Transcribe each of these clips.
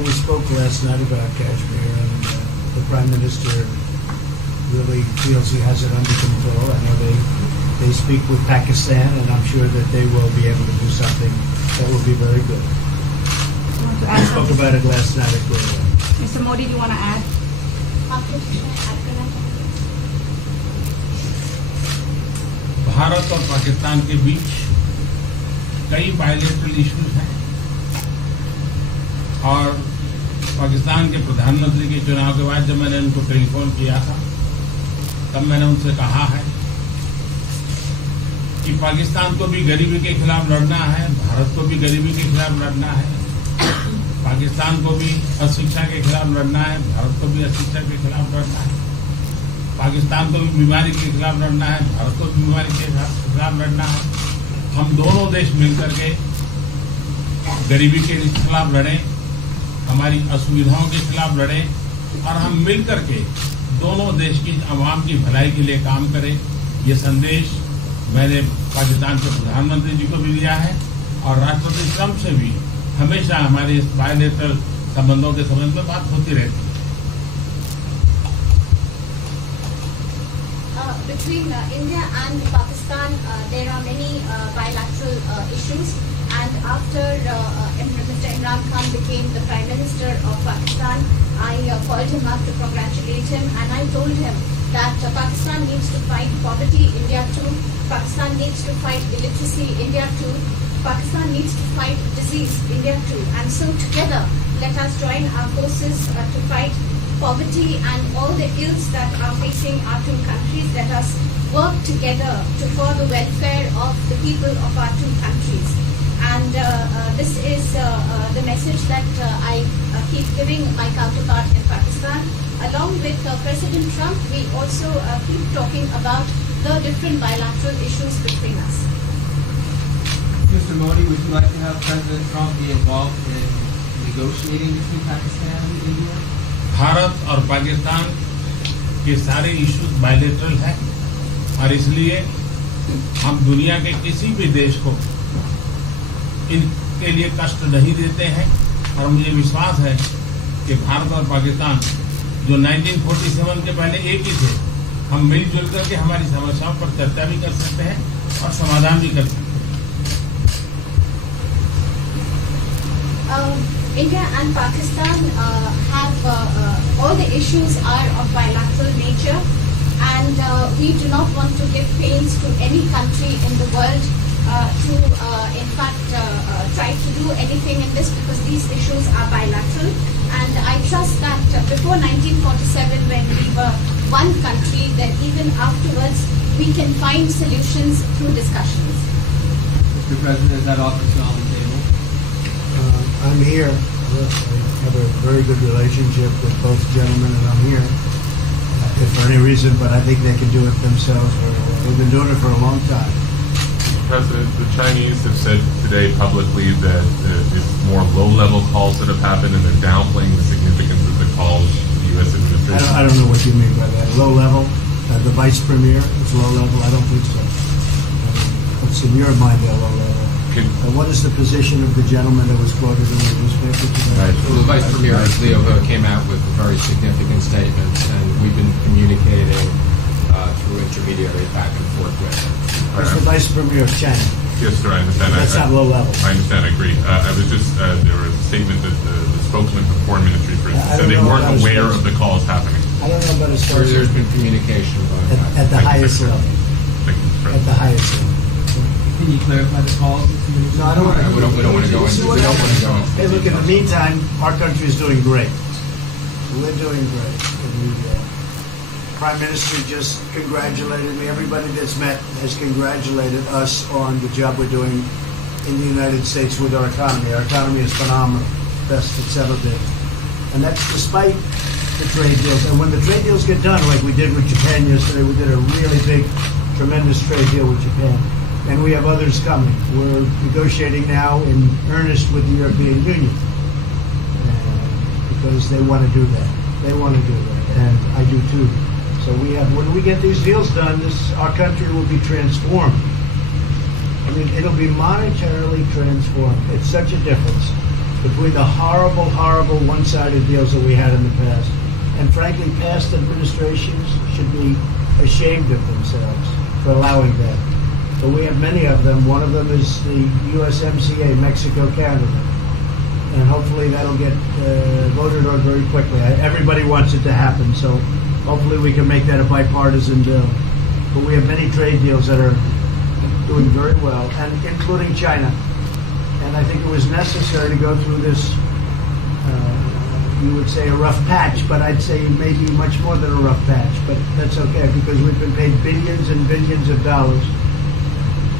we spoke last night about Kashmir, and the Prime Minister really feels he has it under control. I know they speak with Pakistan, and I'm sure that they will be able to do something that will be very good. We spoke about it last night at Guru. Mr. Modi, do you want to add? Bharat और पाकिस्तान के बीच कई bilateral issues हैं और पाकिस्तान के प्रधानमंत्री के चुनाव के बाद जब मैंने उनको टेलीफोन किया था तब मैंने उनसे कहा है कि पाकिस्तान को भी गरीबी के खिलाफ लड़ना है, भारत को भी गरीबी के खिलाफ लड़ना है, पाकिस्तान को भी अशिक्षा के खिलाफ लड़ना है, भारत को भी अशिक्षा के खिलाफ लड़ना है, पाकिस्तान को भी बीमारी के खिलाफ लड़ना है, भारत को भी बीमारी के खिलाफ लड़ना है। हम दोनों देश मिलकर के गरीबी के खिलाफ लड़ें, हमारी असुविधाओं के खिलाफ लड़ें और हम मिलकर के दोनों देश की आवाम की भलाई के लिए काम करें। ये संदेश मैंने पाकिस्तान के प्रधानमंत्री जी को भी दिया है और राष्ट्रपति ट्रंप से भी हमेशा हमारे इस बायलैटरल संबंधों के संबंध में बात होती रहती है। Between India and Pakistan, there are many bilateral issues, and after Mr. Imran Khan became the Prime Minister of Pakistan, I called him up to congratulate him, and I told him that Pakistan needs to fight poverty, India too. Pakistan needs to fight illiteracy, India too. Pakistan needs to fight disease, India too. And so together, let us join our forces to fight poverty and all the ills that are facing our two countries. Let us work together for the welfare of the people of our two countries. And this is the message that I keep giving my counterpart in Pakistan. Along with President Trump, we also keep talking about the different bilateral issues between us. Mr. Modi, would you like to have President Trump be involved in negotiating between Pakistan and India? Bharat और पाकिस्तान के सारे issues bilateral हैं और इसलिए हम दुनिया के किसी भी देश को इनके लिए कष्ट नहीं देते हैं और मुझे विश्वास है कि भारत और पाकिस्तान जो 1947 के पहले एक ही थे, हम मिलजुल करके हमारी समस्याओं पर चर्चा भी कर सकते हैं और समाधान भी कर सकते हैं। India and Pakistan have all the issues are of bilateral nature, and we do not want to give pains to any country in the world to in fact try to do anything in this, because these issues are bilateral. And I trust that before 1947, when we were one country, then even afterwards we can find solutions through discussions. Mr. President, is that offer still on the table? I'm here. I have a very good relationship with both gentlemen, and I'm here if for any reason, but I think they can do it themselves very well. They've been doing it for a long time. Mr. President, the Chinese have said today publicly that it's more low-level calls that have happened, and they're downplaying the significance of the calls to the U.S. administration. I don't know what you mean by that. Low level? The vice premier is low level? I don't think so. What's in your mind, they're low level? What is the position of the gentleman that was quoted in the newspaper today? Right. Well, the Vice Premier, Leo Ho, came out with very significant statements, and we've been communicating through intermediaries back and forth with him. That's the Vice Premier of China. Yes, sir, I understand. That's not low level. I understand, I agree. I was just, there was a statement that the spokesman for the Foreign Ministry, for instance, said they weren't aware of the calls happening. I don't know about his There's been communication at the highest level. Thank you, Mr. At the President. highest level. Can you clarify the calls? No, I don't want to. We don't want to go into. We don't want to go into. Hey, look, in the meantime, our country is doing great. We're doing great. The Prime Minister just congratulated me. Everybody that's met has congratulated us on the job we're doing in the United States with our economy. Our economy is phenomenal, best it's ever been. And that's despite the trade deals. And when the trade deals get done, like we did with Japan yesterday, we did a really big, tremendous trade deal with Japan. And we have others coming. We're negotiating now in earnest with the European Union because they want to do that. They want to do that, and I do too. So we have. When we get these deals done, our country will be transformed. I mean, it'll be monetarily transformed. It's such a difference. between the horrible, horrible one-sided deals that we had in the past. And frankly, past administrations should be ashamed of themselves for allowing that. But we have many of them. One of them is the USMCA, Mexico-Canada. And hopefully that'll get voted on very quickly. Everybody wants it to happen, so hopefully we can make that a bipartisan bill. But we have many trade deals that are doing very well, and including China. And I think it was necessary to go through this, you would say a rough patch, but I'd say maybe much more than a rough patch. But that's okay, because we've been paid billions and billions of dollars.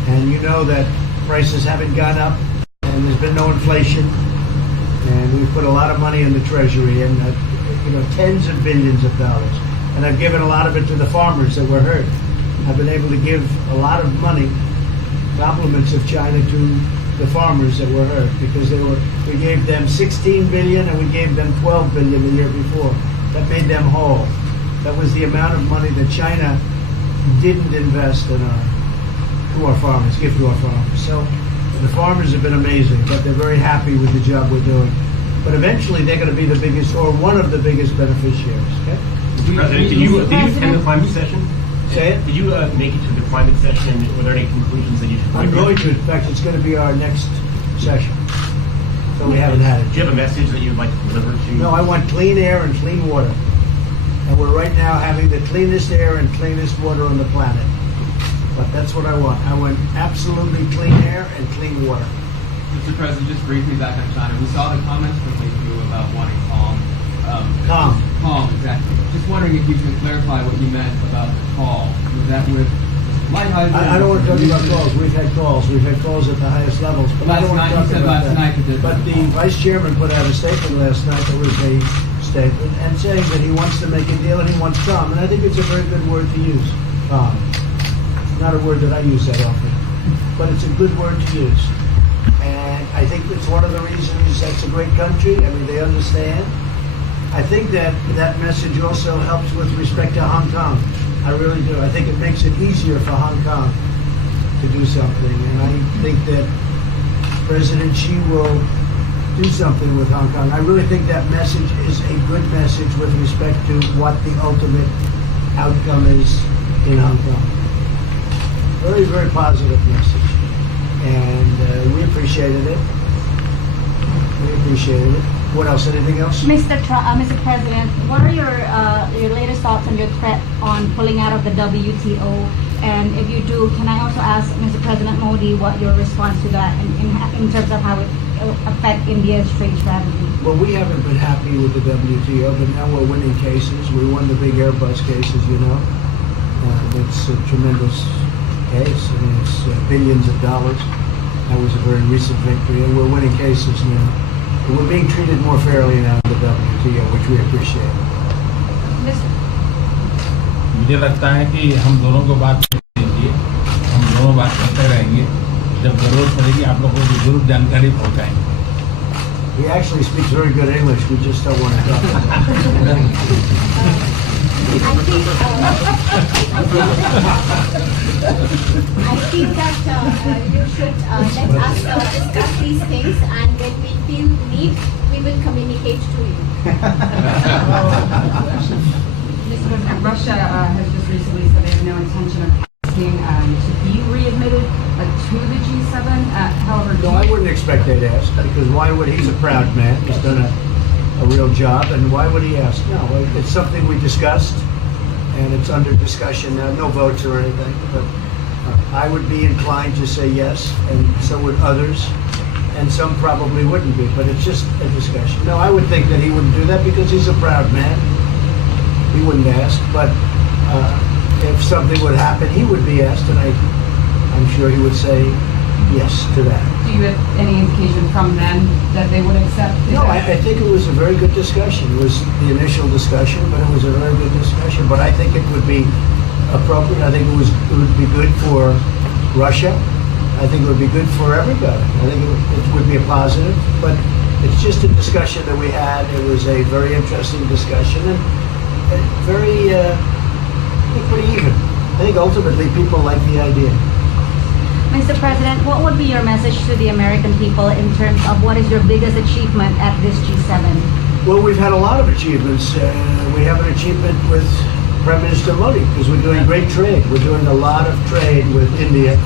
And you know that prices haven't gone up, and there's been no inflation. And we've put a lot of money in the Treasury, and tens of billions of dollars. And I've given a lot of it to the farmers that were hurt. I've been able to give a lot of money, compliments of China, to the farmers that were hurt, because we gave them 16 billion and we gave them 12 billion the year before. That made them whole. That was the amount of money that China didn't invest in to our farmers, give to our farmers. So the farmers have been amazing, but they're very happy with the job we're doing. But eventually they're going to be the biggest, or one of the biggest beneficiaries. Okay? Mr. President, did you attend the climate session? Say it? Did you make it to the climate session? Were there any conclusions that you should I'm going to. In fact, it's going to be our next session. So we haven't had it. Do you have a message that you'd like to deliver to? No, I want clean air and clean water. And we're right now having the cleanest air and cleanest water on the planet. But that's what I want. I want absolutely clean air and clean water. Mr. President, just briefly back on China, we saw the comments from you about wanting calm. Calm, exactly. Just wondering if you can clarify what you meant about the call. Was that with lighthearted? I don't want to talk about calls. We've had calls. We've had calls at the highest levels. But I don't want to talk about that. But the Vice Chairman put out a statement last night that was a statement and saying that he wants to make a deal and he wants calm. And I think it's a very good word to use, calm. Not a word that I use that often, but it's a good word to use. And I think it's one of the reasons that's a great country. I mean, they understand. I think that message also helps with respect to Hong Kong. I really do. I think it makes it easier for Hong Kong to do something. And I think that President Xi will do something with Hong Kong. I really think that message is a good message with respect to what the ultimate outcome is in Hong Kong. Very, very positive message. And we appreciated it. We appreciated it. What else? Anything else? Mr. President, what are your latest thoughts on your threat on pulling out of the WTO? And if you do, can I also ask Mr. President Modi what your response to that in terms of how it will affect India's trade strategy? Well, we haven't been happy with the WTO, but now we're winning cases. We won the big Airbus cases, you know. It's a tremendous case. I mean, it's billions of dollars. That was a very recent victory, and we're winning cases now. We're being treated more fairly now in the WTO, which we appreciate. मुझे लगता है कि हम दोनों को बात कीजिए, हम दोनों बात करते रहेंगे. जब जरूरत पड़ेगी आप लोगों को जरूर जानकारी पहुंचाएंगे. He actually speaks very good English. We just don't want to talk about it. I think that you should let us discuss these things, and when we feel need, we will communicate to you. Mr. President, Russia has just recently said they have no intention of asking to be readmitted to the G7. However, No, I wouldn't expect they'd ask, because why would he's a proud man. He's done a real job, and why would he ask? No, it's something we discussed, and it's under discussion now. No votes or anything, but I would be inclined to say yes, and so would others, and some probably wouldn't be, but it's just a discussion. No, I would think that he wouldn't do that because he's a proud man. He wouldn't ask, but if something would happen, he would be asked, and I'm sure he would say yes to that. do you have any indication from them that they would accept? No, I think it was a very good discussion. It was the initial discussion, but it was a very good discussion. But I think it would be appropriate. I think it would be good for Russia. I think it would be good for everybody. I think it would be a positive. But it's just a discussion that we had. It was a very interesting discussion and very, I think, pretty even. I think ultimately people like the idea. Mr. President, what would be your message to the American people in terms of what is your biggest achievement at this G7? Well, we've had a lot of achievements. We have an achievement with Prime Minister Modi because we're doing great trade. We're doing a lot of trade with India.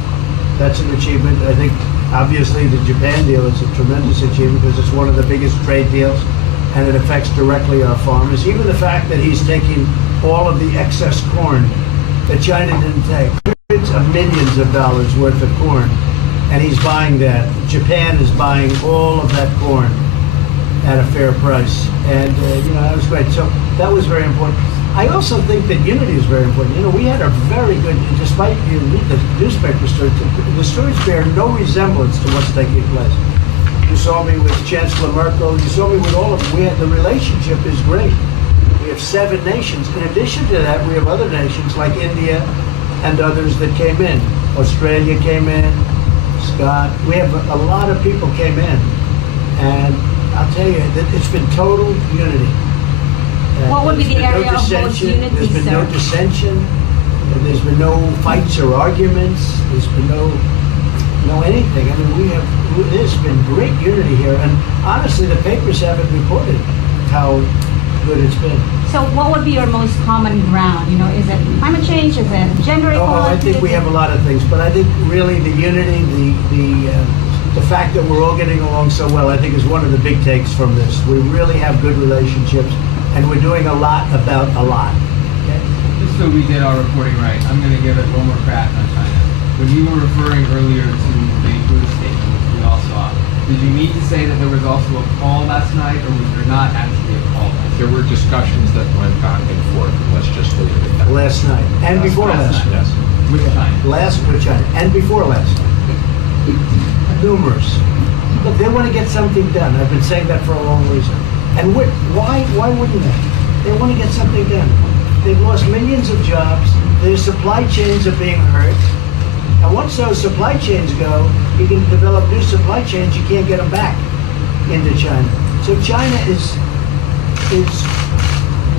That's an achievement. I think, obviously, the Japan deal is a tremendous achievement because it's one of the biggest trade deals and it affects directly our farmers. Even the fact that he's taking all of the excess corn that China didn't take, hundreds of millions of dollars worth of corn, and he's buying that. Japan is buying all of that corn at a fair price. And, that was great. So that was very important. I also think that unity is very important. We had a very good, despite you read the newspaper stories, the stories bear no resemblance to what's taking place. You saw me with Chancellor Merkel. You saw me with all of them. The relationship is great. We have 7 nations. In addition to that, we have other nations like India and others that came in. Australia came in, Scott. We have a lot of people came in. And I'll tell you that it's been total unity. What would be the area of most unity, There's been no dissension. There's been no fights or arguments. There's been no anything. I mean, there's been great unity here. And honestly, the papers haven't reported how good it's been. So what would be your most common ground? Is it climate change? Is it gender equality? I think we have a lot of things. But I think really the unity, the fact that we're all getting along so well, I think is one of the big takes from this. We really have good relationships. And we're doing a lot about a lot. Okay. Just so we did our reporting right, I'm going to give it one more crack on China. When you were referring earlier to the Buddha statement, which we all saw, did you mean to say that there was also a call last night, or was there not actually a call? There were discussions that went back and forth. Let's just leave it at that. Last night and before last night. Yes. With China. With China and before last night. Numerous. Look, they want to get something done. I've been saying that for a long reason. And why wouldn't they? They want to get something done. They've lost millions of jobs. Their supply chains are being hurt. And once those supply chains go, you can develop new supply chains. You can't get them back into China. So China is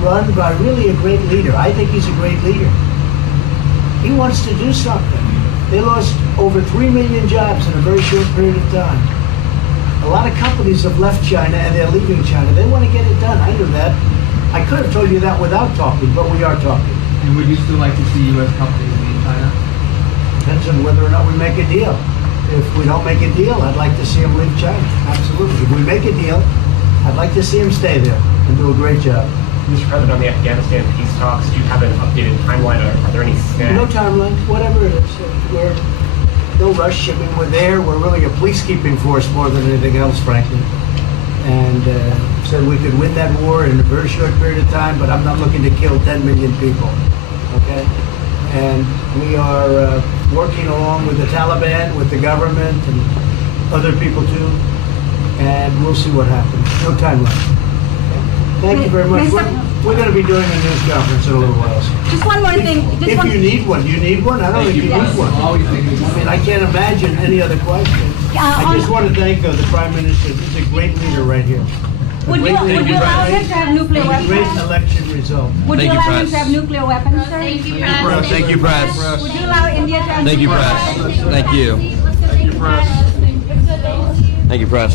run by really a great leader. I think he's a great leader. He wants to do something. They lost over 3 million jobs in a very short period of time. A lot of companies have left China and they're leaving China. They want to get it done. I knew that. I could have told you that without talking, but we are talking. And would you still like to see U.S. companies leave China? Depends on whether or not we make a deal. If we don't make a deal, I'd like to see them leave China. Absolutely. If we make a deal, I'd like to see them stay there and do a great job. Mr. President, on the Afghanistan peace talks, do you have an updated timeline? Are there any snags? No timeline, whatever it is. We're no rush. I mean, we're there. We're really a peacekeeping force more than anything else, frankly. And said we could win that war in a very short period of time, but I'm not looking to kill 10 million people. Okay? And we are working along with the Taliban, with the government, and other people too. And we'll see what happens. No timeline. Thank you very much. We're going to be doing a news conference in a little while. Just one more thing. If you need one, you need one? I don't think you need one. I mean, I can't imagine any other question. I just want to thank the Prime Minister. He's a great leader right here. Would you allow him to have nuclear weapons? Great election result. Would you allow him to have nuclear weapons, sir? Thank you, Press. Thank you, Press. Would you allow India to have Thank you, nuclear Press. weapons? Thank you. Thank you, Press. Thank you, Press.